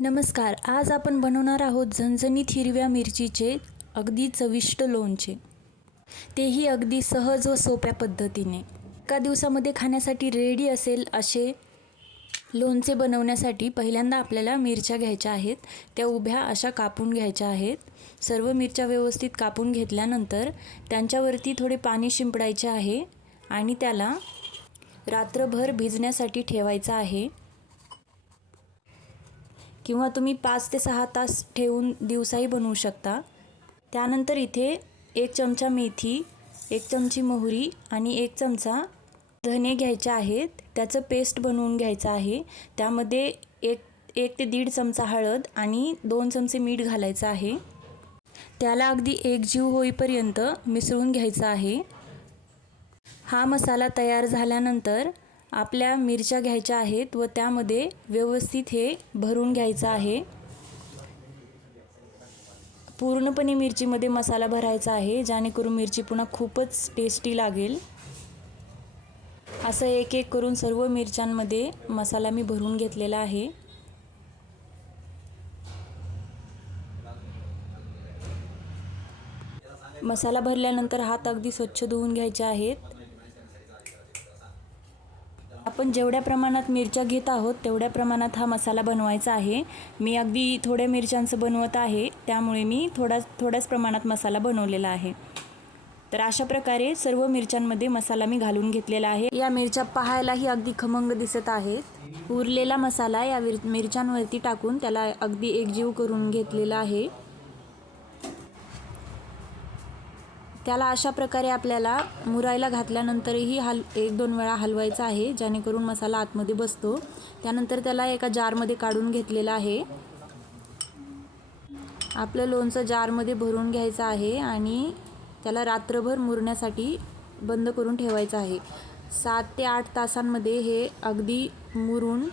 नमस्कार आज आपण बनवणार आहोत झणझणीत हिरव्या मिरचीचे अगदी चविष्ट लोणचे. तेही अगदी सहज व सोप्या पद्धतीने. एका दिवसामध्ये खाण्यासाठी रेडी असेल असे लोणचे बनवण्यासाठी पहिल्यांदा आपल्याला मिरच्या घ्यायच्या आहेत. त्या उभ्या अशा कापून घ्यायच्या आहेत. सर्व मिरच्या व्यवस्थित कापून घेतल्यानंतर त्यांच्यावरती थोडे पाणी शिंपडायचे आहे आणि त्याला रात्रभर भिजण्यासाठी ठेवायचं आहे. किंवा तुम्ही पाच ते सहा तास ठेवून दिवसाही बनवू शकता. त्यानंतर इथे एक चमचा मेथी एक चमची मोहरी आणि एक चमचा धने घ्यायचे आहेत. त्याचं पेस्ट बनवून घ्यायचं आहे. त्यामध्ये एक एक ते दीड चमचा हळद आणि दोन चमचे मीठ घालायचं आहे. त्याला अगदी एकजीव होईपर्यंत मिसळून घ्यायचं आहे. हा मसाला तयार झाल्यानंतर आपल्या मिरच्या घ्यायच्या आहेत व त्यामध्ये व्यवस्थित हे भरून घ्यायचं आहे. पूर्णपणे मिरचीमध्ये मसाला भरायचा आहे जेणेकरून मिरची पुन्हा खूपच टेस्टी लागेल. असं एक एक करून सर्व मिरच्यांमध्ये मसाला मी भरून घेतलेला आहे. मसाला भरल्यानंतर हात अगदी स्वच्छ धुवून घ्यायचे आहेत. आपण जेवढ्या प्रमाणात मिरच्या घेत आहोत तेवढ्या प्रमाणात हा मसाला बनवायचा आहे. मी अगदी थोड्या मिरच्यांचं बनवत आहे त्यामुळे मी थोडा थोड्याच प्रमाणात मसाला बनवलेला आहे. तर अशा प्रकारे सर्व मिरच्यांमध्ये मसाला मी घालून घेतलेला आहे. या मिरच्या पाहायलाही अगदी खमंग दिसत आहेत. उरलेला मसाला या मिरच्यांवरती टाकून त्याला अगदी एकजीव करून घेतलेला आहे. त्याला अशा प्रकारे आपल्याला मुरायला घातल्यानंतरही हल एक दोन वेळा हलवायचा आहे जेणेकरून मसाला आतमध्ये बसतो. त्यानंतर त्याला एका जारमध्ये काढून घेतलेला आहे. आपलं लोणचं जारमध्ये भरून घ्यायचं आहे आणि त्याला रात्रभर मुरण्यासाठी बंद करून ठेवायचं आहे. सात ते आठ तासांमध्ये हे अगदी मुरून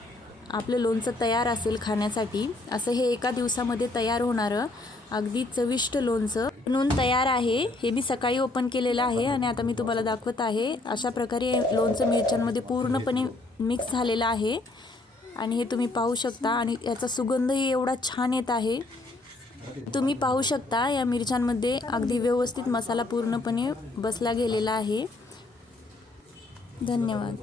आपलं लोणचं तयार असेल खाण्यासाठी. असं हे एका दिवसामध्ये तयार होणारं अगदी चविष्ट लोणचं. नोंद तयार आहे. हे मी सकाळी ओपन केलेलं आहे आणि आता मी तुम्हाला दाखवत आहे. अशा प्रकारे लोणचं मिरच्यांमध्ये पूर्णपणे मिक्स झालेलं आहे. आणि हे तुम्ही पाहू शकता आणि याचा सुगंधही एवढा छान येत आहे. तुम्ही पाहू शकता या मिरच्यांमध्ये अगदी व्यवस्थित मसाला पूर्णपणे बसला गेलेला आहे. धन्यवाद.